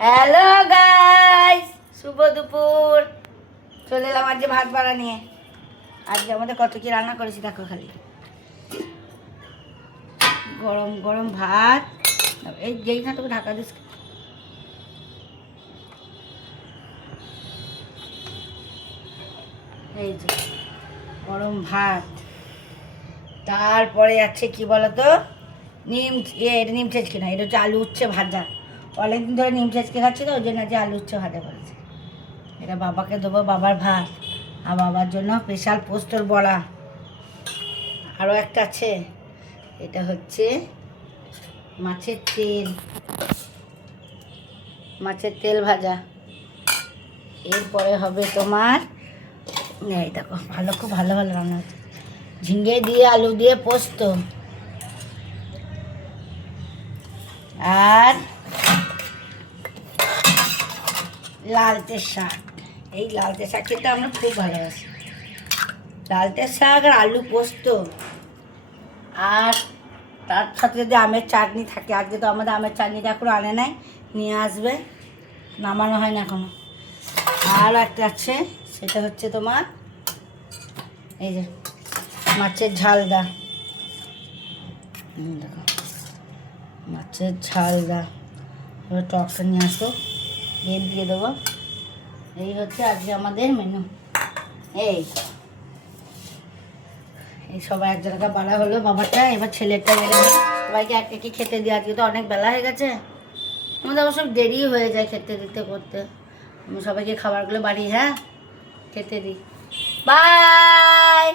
Hello guys, শুভ দুপুর। চলে এলাম আজকে ভাত বাড়া নিয়ে। আজকে আমাদের কত কি রান্না করেছি দেখো খালি। গরম গরম ভাত, এই যেই না তোকে ঢাকা দিস। এই যে গরম ভাত, তারপরে আছে কি বলতো, নিম এটা নিম ছেঁচকে না, এটা হচ্ছে আলু উচ্ছে ভাজা। অনেকদিন ধরে নিম ছেঁচকে খাচ্ছি তো, ওই জন্য যে আলু উচ্ছে ভাজা করেছে। এটা বাবাকে দেবো, বাবার ভাত। আর বাবার জন্য স্পেশাল পোস্তর বড়া। আরও একটা আছে, এটা হচ্ছে মাছের তেল, মাছের তেল ভাজা। এরপরে হবে তোমার, এই দেখো ভালো, খুব ভালো ভালো রান্না হচ্ছে। ঝিঙে দিয়ে আলু দিয়ে পোস্ত, আর লালতে শাক। এই লালতে শাক খেতে আমরা খুব ভালোবাসি। লালতে শাক আর আলু পোস্ত, আর তার সাথে যদি আমের চাটনি থাকে। আজকে তো আমাদের আমের চাটনিটা এখনো আনে নাই, নিয়ে আসবে, নামানো হয় না এখনো। আর একটা আছে, সেটা হচ্ছে তোমার এই যে মাছের ঝালদা। দেখো মাছের ঝালদা, টকটা নিয়ে আসো, দিয়ে দেবো। এই হচ্ছে আজকে আমাদের মেনু। এই এই সবাই এক জায়গায় বাড়া হলো, বাবারটা এবার ছেলেটা বেড়ে সবাইকে এক একই খেতে দিয়ে। আজকে তো অনেক বেলা হয়ে গেছে, আমাদের অবশ্য দেরি হয়ে যায় খেতে দিতে করতে। আমি সবাইকে খাবারগুলো বাড়ি, হ্যাঁ খেতে দিই। বাই।